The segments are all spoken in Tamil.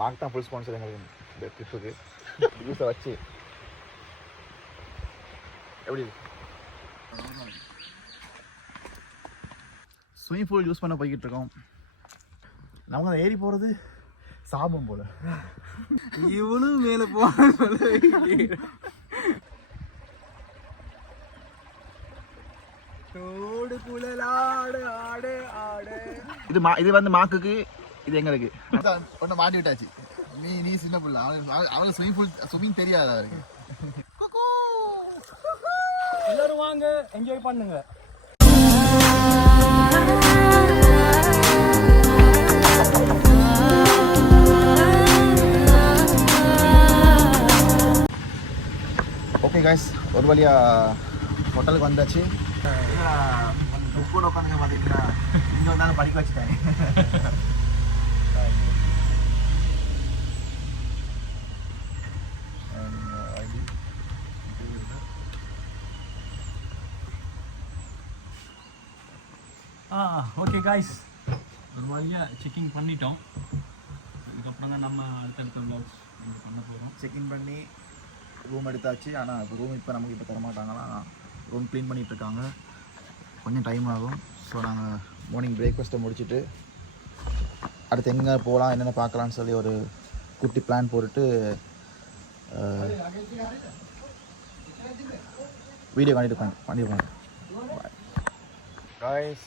மார்க் தான் ஃபுல் ஸ்பான்சர் எங்களுக்கு இந்த ட்ரிப்புக்கு. ஜூஸை வச்சு எப்படி ஸ்விமிங் பூல் யூஸ் பண்ண போய்கிட்டு இருக்கோம். நமக்கு அந்த ஏறி போகிறது சாபம் போல. இவனும் மேலே போன இது வந்து மாக்குக்கு, இது எங்களுக்கு ஒன்று மாட்டி விட்டாச்சு. நீ சின்ன பிள்ளை, அவனுக்கு ஸ்விமிங் தெரியாதா இருக்கு. எல்லாரும் வாங்க என்ஜாய் பண்ணுங்க. ஓகே காய்ஸ், ஒரு வழியா ஹோட்டலுக்கு வந்தாச்சு. கூட உட்காந்துங்க பார்த்தீங்கன்னா இங்கே வந்தாலும் படிக்க வச்சுட்டாங்க. ஓகே காய்ஸ், ஒரு வழியாக செக்கிங் பண்ணிட்டோம். இதுக்கப்புறம் தான் நம்ம அடுத்தடுத்த vlogs பண்ண போகிறோம். செக்இன் பண்ணி ரூம் எடுத்தாச்சு. ஆனால் இப்போ ரூம் நமக்கு இப்போ தரமாட்டாங்கன்னா ரூம் க்ளீன் பண்ணிகிட்ருக்காங்க. கொஞ்சம் டைம் ஆகும். ஸோ நாங்கள் மார்னிங் பிரேக்ஃபாஸ்ட்டை முடிச்சுட்டு அடுத்து எங்கே போகலாம் என்னென்ன பார்க்கலான்னு சொல்லி ஒரு குட்டி பிளான் போட்டுட்டு வீடியோ பண்ணியிருப்பாங்க. Guys,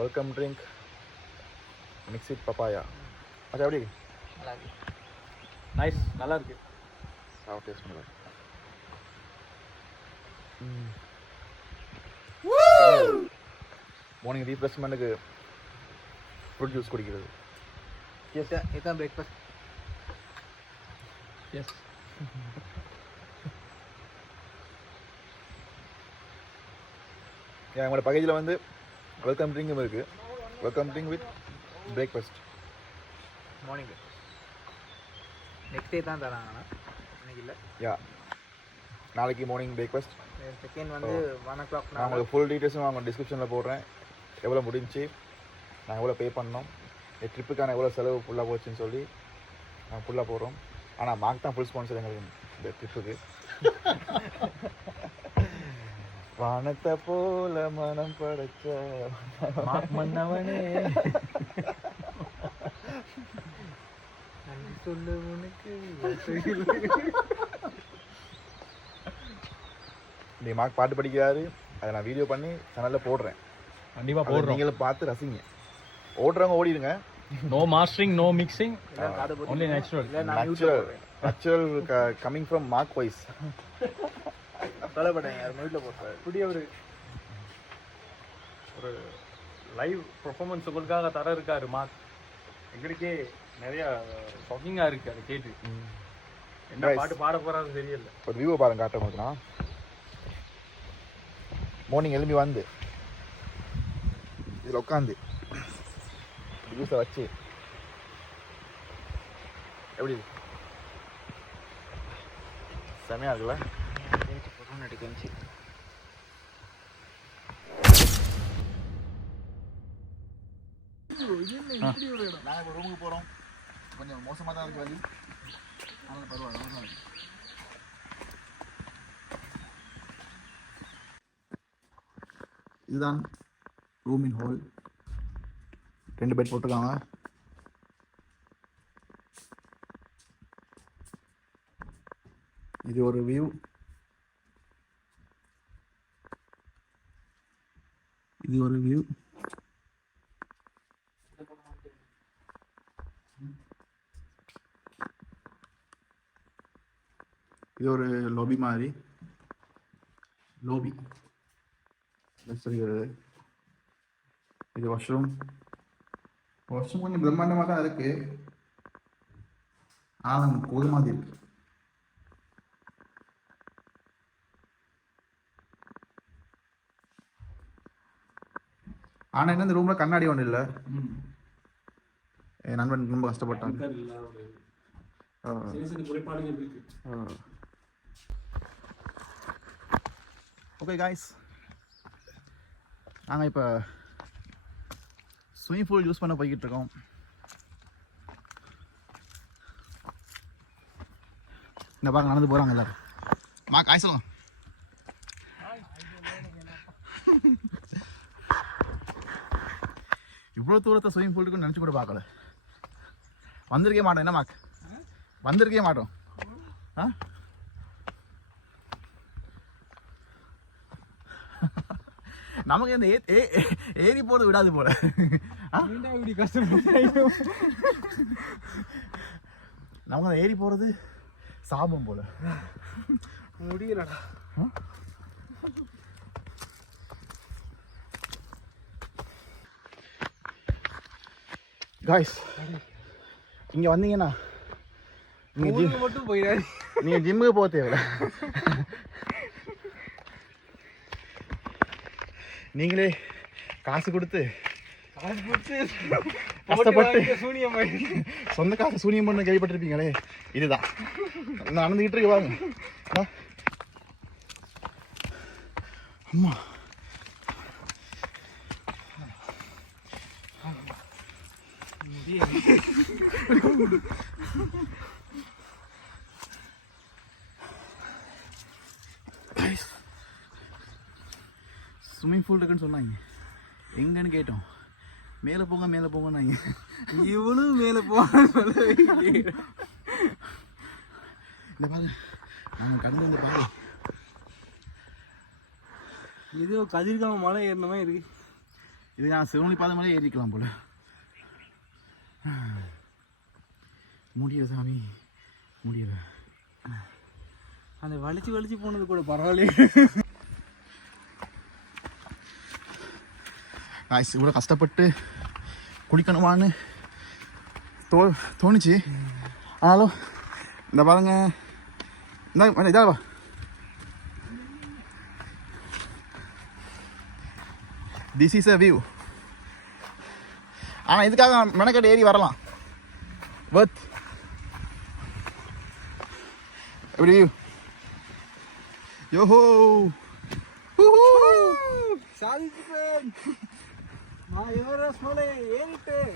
welcome drink mix with papaya. அது எப்படி நைஸ், நல்லா இருக்கு. டேஸ்ட் பண்ணலாம். மார்னிங் ரீஃப்ரெஷ்மெண்ட்டுக்கு ஃப்ரூட் ஜூஸ் குடிக்கிறது. இதுதான் பிரேக்ஃபாஸ்ட். எஸ். எங்களோட பேக்கேஜில் வந்து வெல்கம் ட்ரிங்கும் இருக்குது. Welcome drink with breakfast. Morning next day தான் தராங்கண்ணா, இன்னைக்கு இல்லை. யா, நாளைக்கு மார்னிங் பிரேக்ஃபாஸ்ட். செகண்ட் வந்து 1 o'clock. நான் உங்களுக்கு ஃபுல் டீட்டெயில்ஸும் அவங்க டிஸ்கிரிப்ஷனில் போடுறேன். எவ்வளோ முடிஞ்சு, நான் எவ்வளோ பே பண்ணோம், ட்ரிப்புக்கான எவ்வளோ செலவு ஃபுல்லாக போச்சுன்னு சொல்லி நாங்கள் ஃபுல்லாக போடுறோம். ஆனால் மார்க் தான் ஃபுல் ஸ்பான்சர் எங்களுக்கு இந்த ட்ரிப்புக்கு. வானத்தை போல மனம் படைச்ச மன்னவனே சொல்லு உனக்கு. நீ மார்க் பாட்டு படிக்கிறாரு, அதை நான் வீடியோ பண்ணி சேனலில் போடுறேன். கண்டிப்பாக போடுறோம். நீங்களும் பார்த்து ரசிங்க. ஓடுறவங்க ஓடிடுங்க. No mastering, no mixing, only natural. Natural coming from Mark voice. சொல்லப்பட்டேன் யார் வீட்டில் போட்டார். இப்படி ஒரு லைவ் பர்ஃபார்மன்ஸ் உங்களுக்காக தர இருக்காரு மார்க். எங்களுக்கே நிறையா ஷாக்கிங்காக இருக்குது அதை கேட்டு. என்ன பாட்டு பாட போகிறான்னு தெரியல. ஒரு வியூவை பாருங்க, காட்ட உங்களுக்கு. நான் மார்னிங் எழும்பி வந்து இதில் உட்காந்து ஜூஸை வச்சு எப்படி செமையாக இருக்குல்ல? நாங்கள் இப்போ ரூமுக்கு போகிறோம். கொஞ்சம் மோசமாக தான் இருக்கு வழி, ஆனால் பரவாயில்ல. இதுதான் ரூமின் ஹால். 2 பெட் போட்டிருக்காங்க. இது ஒரு வியூ. இது ஒரு வியூ. இது ஒரு லாபி மாதிரி. லாபி சொல்கிறது. இது வாஷ்ரூம். வாஷ்ரூம் கொஞ்சம் பிரம்மாண்டமாக தான் இருக்கு. ஆனால் கோது மாதிரி இருக்கு. ஆனால் என்ன, இந்த ரூமில் கண்ணாடி ஒன்றும் இல்லை. என் நண்பன் ரொம்ப கஷ்டப்பட்டான். ஓகே காய்ஸ், நாங்கள் இப்போ ஸ்விமிங் பூல் யூஸ் பண்ண போய்கிட்டு இருக்கோம். இந்த பாருங்க நடந்து போகிறாங்க எல்லாரும். காய் சொல்லுங்க. இவ்வளோ தூரத்தை ஸ்விமிங் பூல் இருக்குன்னு நினச்சி கூட பார்க்கல. வந்திருக்கே மாட்டோம். என்ன மாக் வந்திருக்கே மாட்டோம். ஆ நமக்கு இந்த ஏறி போறது விடாது போல. இப்படி கஷ்டம் நமக்கு அந்த ஏறி போறது சாபம் போல. முடியலடா. காய்ஸ் இங்க வந்தீங்கன்னா நீங்க ஜிம் மட்டும் போயிடாது. நீங்க ஜிம்முக்கு போக தேவையில்ல. நீங்களே காசு கொடுத்து கஷ்டப்பட்டு சொந்த காசு சூனியம் பண்ண கேள்விப்பட்டிருப்பீங்களே, இதுதான் நடந்துகிட்டு இருக்கு. வாங்க அம்மா. ஸ்விம்மிங் பூல் இருக்குன்னு சொன்னாங்க. எங்கன்னு கேட்டோம். மேலே போங்க மேலே போங்கன்னாங்க. இவனும் மேலே போக இந்த பாரு நாங்கள் கடந்து இந்த பாரு ஏதோ கதிர்காம மலை ஏறின மாதிரி இருக்கு. இது நான் சிவனி பாதை மேலே ஏறிக்கலாம் போல. முடியல சாமி முடியல. அந்த வலிச்சு போனது கூட பரவாயில்லையே. காய்ஸ் இவ்வளோ கஷ்டப்பட்டு குளிக்கணுமான்னு தோணுச்சு. ஆனாலும் இந்த பாருங்க இந்த இதாவா திஸ் இஸ் அ வியூ. ஆனால் இதுக்காக மெனக்கட்டு ஏறி வரலாம். வர்த் எப்படி வியூ? யோஹோ சாதிச்சுப்பேன். நான் எவரெஸ்ட் மலையை ஏறிட்டேன்.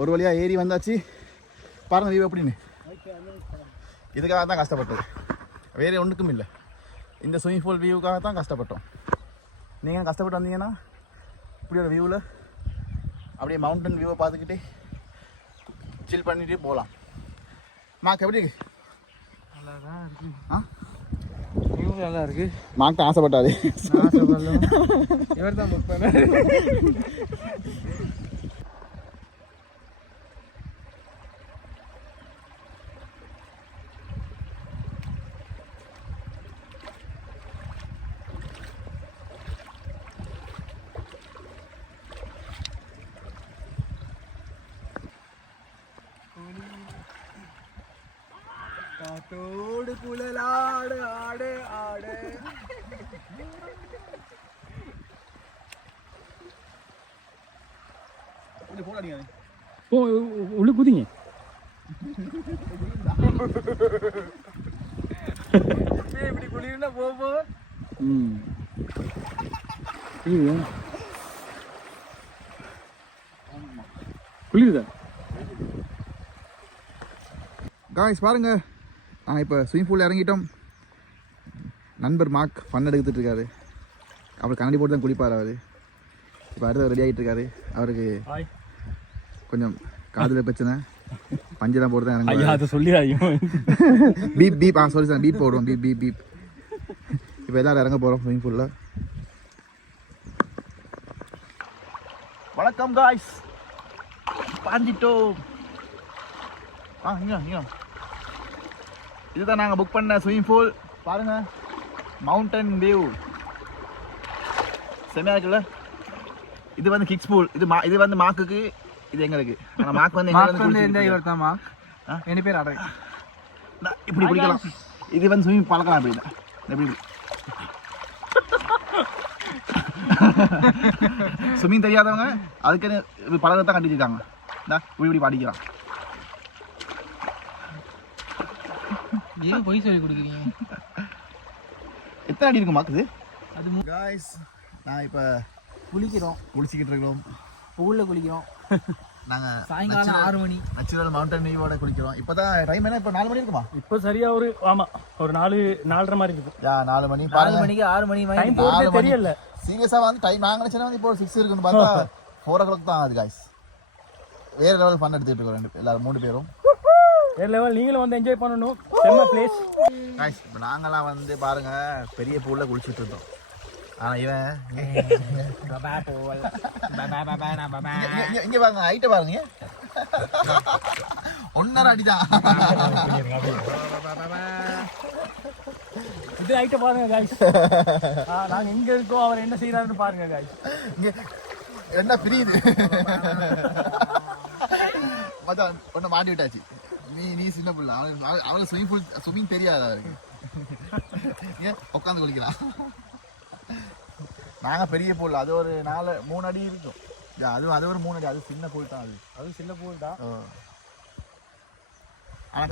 ஒரு வழியாக ஏறி வந்தாச்சு. பாருங்க வியூ எப்படின்னு. இதுக்காக தான் கஷ்டப்பட்டது, வேறு ஒன்றுக்கும் இல்லை. இந்த ஸ்விமிங் பூல் வியூக்காக தான் கஷ்டப்பட்டோம். நீங்கள் கஷ்டப்பட்டு வந்தீங்கன்னா இப்படி ஒரு வியூவில் அப்படியே மவுண்டன் வியூவை பார்த்துக்கிட்டே சில் பண்ணிட்டு போகலாம். மாக்கு எப்படி இருக்கு? நல்லா தான் இருக்கு. ஆ வியூ நல்லா இருக்கு. மாக்கு ஆசைப்பட்டாரு. இவர் தான் புக் பண்ணாரு. காட்டோடு குழலாடு ஆடு ஆடு. உள்ள குதிங்க. இப்படி குளிர்னா போக குளிருதா? காய்ஸ் பாருங்க, நாங்கள் இப்போ ஸ்விமிங் பூலில் இறங்கிட்டோம். நண்பர் மார்க் ஃபன் எடுத்துகிட்டு இருக்காரு. அவர் கண்ணாடி போட்டு தான் குளிப்பார். அவர் இப்போ அடுத்து ரெடி ஆகிட்டு இருக்காரு. அவருக்கு கொஞ்சம் காதில் பிரச்சனை, பஞ்சு தான் போட்டு தான் இறங்க. அதை சொல்லி beep beep sorry sir, beep போடுவோம். Beep beep beep. இப்போ எல்லோரும் இறங்க போகிறோம் ஸ்விமிங் பூலில். வணக்கம் காய்ஸ், பாஞ்சிட்டோம். இங்கே இதுதான் நாங்கள் புக் பண்ண ஸ்விமிங் பூல். பாருங்கள், மவுண்டன் வியூ செம்மையாக இருக்குல்ல. இது வந்து கிட்ஸ் பூல். இது வந்து மாக்குக்கு, இது எங்களுக்கு. ஆனால் மார்க் வந்து இவர் தான் மார்க். என் பேர் அடை. இப்படி குளிக்கலாம். இது வந்து ஸ்விமிங் பழக்கலாம். அப்படி எப்படி ஸ்விமிங் தெரியாதவங்க அதுக்கு பழகத்தை தான் கட்டி வச்சுருக்காங்க. இப்படி படிக்கலாம். ஏன் போய் சொல்லி கொடுக்குறீங்க? எத்தனை அடி இருக்கும் மாக்குது அது? காய்ஸ் நான் இப்போ குளிச்சிக்கிட்டு இருக்கிறோம். பூலில் குளிக்கிறோம். நாங்கள் சாயங்காலம் 6 மணி நேச்சுரல் மவுண்டன் வியூவோட குளிக்கிறோம். இப்போ தான் டைம் என்ன? இப்போ 4 மணி இருக்குமா? இப்போ சரியா ஒரு ஆமா ஒரு 4:30 மாதிரி இருக்கு. 4 மணி 4 மணிக்கு 6 மணி டைம் போறதே தெரியல. சீரியஸாக வந்து டைம் நாங்கள் நினச்சா வந்து இப்போ 6 இருக்குன்னு பார்த்தா 4 o'clock தான் ஆகுது காய்ஸ். வேறு லெவல் ஃபன் எடுத்துகிட்டு இருக்கோம் எல்லாரும் 3 பேரும். வேறு லெவல். நீங்களும் வந்து என்ஜாய் பண்ணணும். செம்ம பிளேஸ் காய்ஸ். இப்போ நாங்களாம் வந்து பாருங்க பெரிய பூலில் குளிச்சுட்டு இருந்தோம். ஆனால் இவன் இங்கே பாருங்க ஹைட்டை பாருங்க 1.5 அடிதான். இது ஹைட்டை பாருங்க காய்ஸ். நாங்க எங்க இருக்கோம் அவர் என்ன செய்யறாருன்னு பாருங்க காய்ஸ். இங்கே என்ன பிரியுது மச்சான் ஒன்று மாட்டி விட்டாச்சு. நீ சின்ன பிள்ளை அவனுக்கு ஸ்விம்மிங் தெரியாது அவருக்கு. ஏன் உட்காந்து குளிக்கலாம். நாங்கள் பெரிய பூல் அது ஒரு 3 அடி இருக்கும். அது ஒரு 3 அடி. அது சின்ன பூல் தான். அது சின்ன பூல் தான். ஆனால்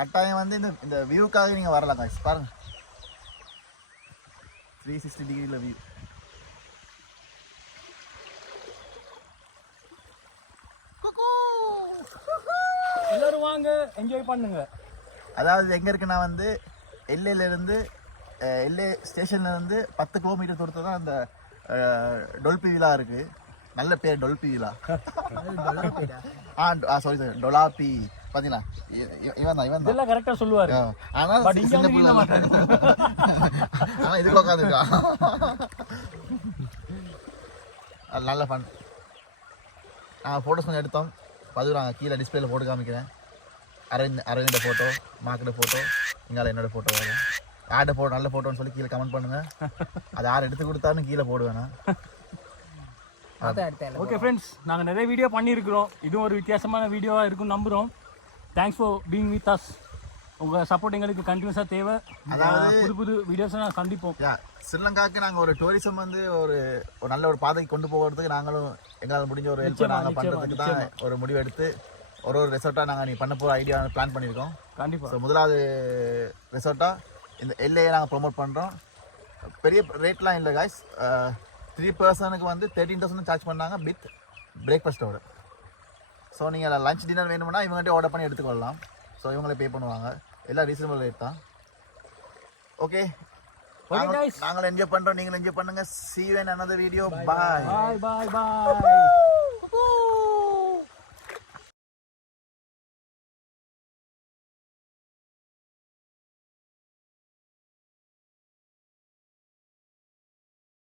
கட்டாயம் வந்து இந்த வியூக்காக நீங்கள் வரலாம் காய்ஸ். பாருங்க 360 டிகிரியில் வியூ. எல்லாரும் வாங்க என்ஜாய் பண்ணுங்க. அதாவது எங்கே இருக்குன்னா வந்து எல்ஏலேருந்து எல்ஏ ஸ்டேஷன்லேருந்து 10 கிலோமீட்டர் தூரத்தில் தான் அந்த டொல்பி விழா இருக்குது. நல்ல பேர் டொல்பி விழா. சாரி டொலாப்பி. பார்த்தீங்களா இவன் தான் இதெல்லாம் கரெக்டாக சொல்லுவார். ஆனால் ஆனால் இதுக்கு உட்காந்துருக்கான். நல்ல ஃபன். நாங்கள் ஃபோட்டோஸ் கொஞ்சம் எடுத்தோம். பதிவுறாங்க கீழே டிஸ்பிளேல போட்டு காமிக்கிறேன். அரவிந்த ஃபோட்டோ, மார்க்கெட் ஃபோட்டோ, இங்கால என்னோட ஃபோட்டோ வரும். யார்ட ஃபோட்டோ நல்ல ஃபோட்டோன்னு சொல்லி கீழே கமெண்ட் பண்ணுங்க. அது யார் எடுத்து கொடுத்தாலும் கீழே போடுவேண்ணா. ஓகே ஃப்ரெண்ட்ஸ், நாங்கள் நிறைய வீடியோ பண்ணியிருக்கிறோம். இதுவும் ஒரு வித்தியாசமான வீடியோவாக இருக்குன்னு நம்புகிறோம். Thanks for being with us. உங்கள் சப்போர்ட் எங்களுக்கு கண்டினியூஸாக தேவை. அதாவது புது வீடியோஸை நான் சந்திப்போம். ஸ்ரீலங்காவுக்கு நாங்கள் ஒரு டூரிசம் வந்து ஒரு நல்ல ஒரு பாதைக்கு கொண்டு போகிறதுக்கு நாங்களும் எங்களால் முடிஞ்ச ஒரு ஹெல்ப் நாங்கள் பண்ணுறதுக்கு தான் ஒரு முடிவு எடுத்து ஒரு ரெசார்ட்டாக நாங்கள் பண்ண போகிற ஐடியா பிளான் பண்ணியிருக்கோம். கண்டிப்பாக. ஸோ முதலாவது ரெசார்ட்டாக இந்த எல்ஏயை நாங்கள் ப்ரொமோட் பண்ணுறோம். பெரிய ரேட்லாம் இல்லை காய்ஸ். 3 பர்சனுக்கு வந்து 13,000 சார்ஜ் பண்ணாங்க வித் பிரேக்ஃபாஸ்ட்டோட. ஸோ நீங்கள் லஞ்ச் டின்னர் வேணும்னா இவங்ககிட்ட ஆர்டர் பண்ணி எடுத்துக்கொள்ளலாம். ஸோ இவங்களே பே பண்ணுவாங்க. எல்லாம் ரீசனபிள் ரேட் தான். ஓகே, நாங்களும் என்ஜாய் பண்ணுறோம். நீங்களும் என்ஜாய் பண்ணுங்கள். See you in another video. Bye. Bye.